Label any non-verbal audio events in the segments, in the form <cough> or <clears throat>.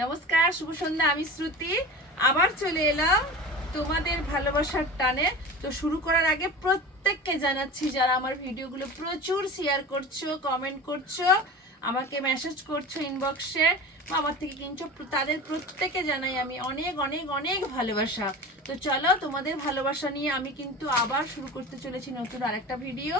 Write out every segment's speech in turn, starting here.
নমস্কার, শুভ সন্ধ্যা, আমি শ্রুতি। আবার চলে এলাম তোমাদের ভালোবাসার টানে। তো শুরু করার আগে প্রত্যেককে জানাচ্ছি, যারা আমার ভিডিওগুলো প্রচুর শেয়ার করছ কমেন্ট করছ, আমাকে মেসেজ করছ ইনবক্সে বা আমার থেকে কিনছো তাদের প্রত্যেকে জানাই আমি অনেক অনেক অনেক ভালোবাসা। তো চলো, তোমাদের ভালোবাসা নিয়ে আমি কিন্তু আবার শুরু করতে চলেছি নতুন আরেকটা ভিডিও।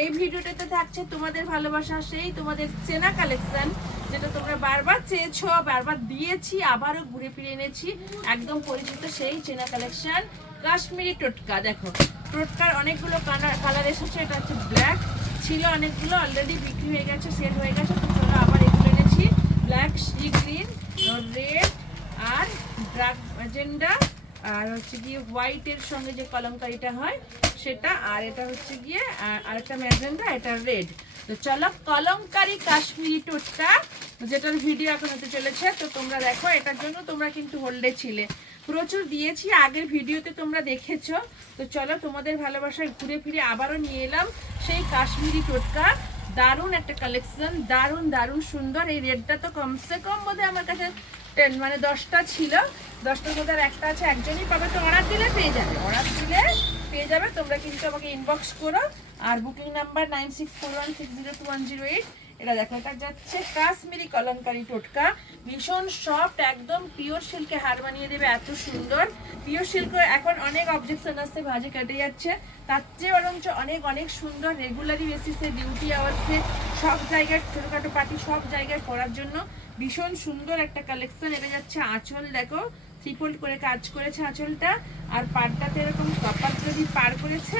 এই ভিডিওটাতে থাকছে তোমাদের ভালোবাসা, সেই তোমাদের চেনা কালেকশন যেটা তোমরা বারবার চেয়েছো, বারবার দিয়েছি, আবারও ঘুরে ফিরে এনেছি। একদম পরিচিত সেই চেনা কালেকশন কাশ্মীরি টোটকা। দেখো, টোটকার অনেকগুলো কালার কালার এসেছে, এটা হচ্ছে ব্ল্যাক ছিল অনেকগুলো অলরেডি বিক্রি হয়ে গেছে সেল হয়ে গেছে, তো আবার এগুলো এনেছি। ব্ল্যাক সি গ্রিন রেড আর ব্ল্যাক ম্যাজেন্ডা আর হচ্ছে গিয়ে হোয়াইটের সঙ্গে যে কলমকারিটা হয়, সেটা, আর এটা হচ্ছে গিয়ে, আর আরেকটা ম্যাজেন্ডা এটা রেড তো চলো কলমকারি কাশ্মীরি টোটকা, যেটার ভিডিও এখন হতে চলেছে। তো তোমরা দেখো, এটার জন্য তোমরা কিন্তু হোল্ডে ছিলে। প্রচুর দিয়েছি, আগের ভিডিওতে তোমরা দেখেছ। তো চলো তোমাদের ভালোবাসায় ঘুরে ফিরে আবারও নিয়ে এলাম সেই কাশ্মীরি টোটকা। দারুণ একটা কালেকশন দারুণ দারুণ সুন্দর। এই রেডটা তো কমসে কম বোধহয় আমার কাছে টেন মানে দশটা ছিল। দশটার মধ্যে আর একটা আছে, একজনই পাবে তো অর্ডার দিলে পেয়ে যাবে। অর্ডার দিলে পেয়ে যাবে, তোমরা কিন্তু আমাকে ইনবক্স করো। আর booking number nine six four one six zero two one zero eight এটা দেখো এটা যাচ্ছে কাশ্মীরি কলমকারি টোটকা। ভীষণ সফট একদম পিওর সিল্কে হার বানিয়ে দেবে, এত সুন্দর। পিওর সিল্ক এখন অনেক অবজেকশন আসছে ভাজে কেটে যাচ্ছে। তার চেয়ে বরঞ্চ অনেক অনেক সুন্দর রেগুলারি বেসিসে ডিউটি আওয়ার্সে সব জায়গায় ছোটোখাটো পার্টি সব জায়গায় পরার জন্য ভীষণ সুন্দর একটা কালেকশন এটা যাচ্ছে আঁচল, দেখো। থ্রিফোল্ড করে কাজ করেছে আঁচলটা, আর পাড়টাতে এরকম কপার যদি পার করেছে,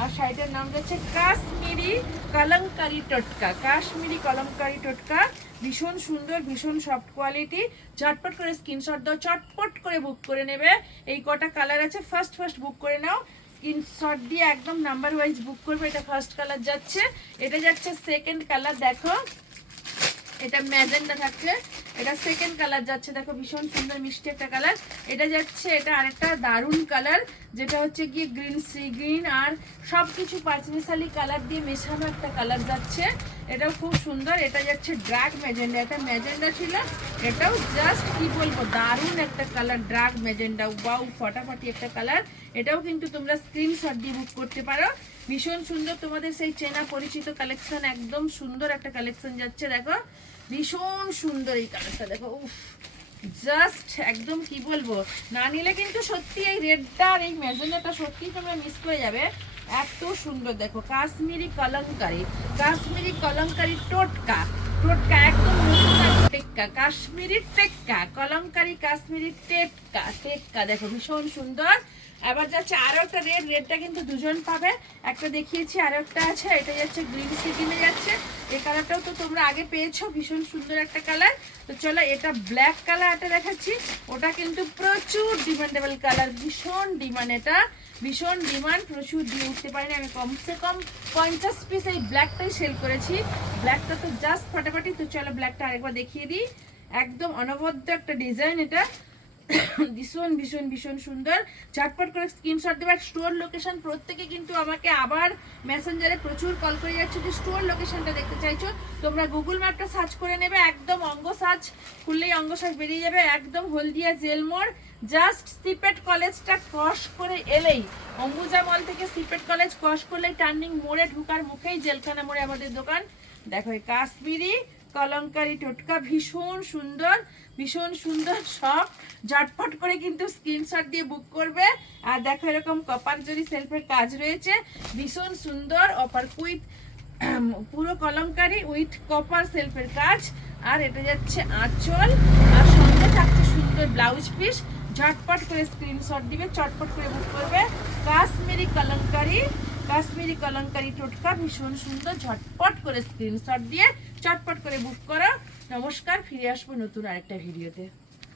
আর শাড়িটার নাম যাচ্ছে কাশ্মীরি কলমকারি টোটকা। কাশ্মীরি কলমকারি টোটকা, ভীষণ সুন্দর, ভীষণ সফট কোয়ালিটি। ঝটপট করে স্ক্রিনশট দাও, চটপট করে বুক করে নেবে। এই কটা কালার আছে ফার্স্ট ফার্স্ট বুক করে নাও। স্ক্রিনশট দিয়ে একদম নাম্বার ওয়াইজ বুক করবে, এটা ফার্স্ট কালার যাচ্ছে। এটা যাচ্ছে সেকেন্ড কালার দেখো। এটা ম্যাজেন্ডা থাকছে। এটা সেকেন্ড কালার যাচ্ছে। দেখো ভীষণ সুন্দর মিষ্টি একটা কালার এটা যাচ্ছে, এটা আরেকটা দারুণ কালার যেটা হচ্ছে গিয়ে গ্রিন সি গ্রিন আর সব কিছু পাঁচমিশালি কালার দিয়ে মেশানো একটা কালার যাচ্ছে। এটাও খুব সুন্দর। এটা যাচ্ছে ড্রাগ ম্যাজেন্ডা এটা ম্যাজেন্ডা ছিল, এটাও জাস্ট কি বলব, দারুণ একটা কালার ড্রাগ ম্যাজেন্ডা বাউ ফটাফটি একটা কালার এটাও কিন্তু তোমরা স্ক্রিনশট দিয়ে বুক করতে পারো। ভীষণ সুন্দর তোমাদের সেই চেনা পরিচিত কালেকশন একদম সুন্দর একটা কালেকশন যাচ্ছে, দেখো। ভীষণ সুন্দর এই কালারটা দেখো, উফ। জাস্ট একদম কি বলব, না নিলে কিন্তু সত্যি এই রেডটা আর এই ম্যাজেন্ডাটা সত্যি তোমরা মিস করে যাবে। এত সুন্দর, দেখো, কাশ্মীরি কলঙ্কারি কাশ্মীরি কলঙ্কারি টোটকা টোটকা একদম টেক্কা কাশ্মীরি টেক্কা কলঙ্কারি কাশ্মীরি টেক্কা টেক্কা। দেখো, ভীষণ সুন্দর। আবার যাচ্ছে আরও একটা রেড, রেডটা কিন্তু দুজন পাবে। একটা দেখিয়েছি, আরও একটা আছে এটা যাচ্ছে গ্রিন সিকিমে যাচ্ছে। এই কালারটাও তো তোমরা আগে পেয়েছ, ভীষণ সুন্দর একটা কালার। তো চলো এটা ব্ল্যাক কালার একটা দেখাচ্ছি। ওটা কিন্তু প্রচুর ডিমান্ডেবল কালার ভীষণ ডিমান্ড এটা। ভীষণ ডিমান্ড প্রচুর দিয়ে উঠতে পারিনি। আমি কমসে কম পঞ্চাশ পিস এই ব্ল্যাকটাই সেল করেছি। ব্ল্যাকটা তো জাস্ট ফাটাফাটি, তো চলো ব্ল্যাকটা আরেকবার দেখিয়ে দিই। একদম অনবদ্য একটা ডিজাইন এটা। <coughs> ভীষণ ভীষণ ভীষণ সুন্দর। ঝটপট করে স্ক্রিনশট দেবে। স্টোর লোকেশন প্রত্যেকে কিন্তু আমাকে আবার মেসেঞ্জারে প্রচুর কল করে যাচ্ছে। যে স্টোর লোকেশনটা দেখতে চাইছো, তোমরা গুগল ম্যাপটা সার্চ করে নেবে। একদম অঙ্গ সার্চ খুললেই অঙ্গ সার্চ বেরিয়ে যাবে। একদম হলদিয়া জেলমোড় জাস্ট সিপেট কলেজটা ক্রস করে এলেই, অম্বুজা মল থেকে সিপেট কলেজ ক্রস করলেই টার্নিং মোড়ে ঢুকার মুখেই জেলখানা মোড়ে আমাদের দোকান। দেখো কাশ্মীরি কলঙ্কারি টোটকা, ভীষণ সুন্দর ভীষণ সুন্দর সব। ঝটপট করে কিন্তু স্ক্রিনশট দিয়ে বুক করবে। আর দেখো এরকম কপার জরি সেলফের কাজ রয়েছে। ভীষণ সুন্দর অপার কুইথ <clears throat> পুরো কলমকারি উইথ কপার সেলফের কাজ। আর এটা যাচ্ছে আঁচল। আর সঙ্গে থাকছে সুন্দর ব্লাউজ পিস ঝটপট করে স্ক্রিনশট দিবে, চটপট করে বুক করবে। কাশ্মীরি কলমকারি কাশ্মীরি কলঙ্কারি টোটকা, ভীষণ সুন্দর, ঝটপট করে স্ক্রিনশট দিয়ে চটপট করে বুক করো। নমস্কার ফিরে আসব নতুন আরেকটা ভিডিওতে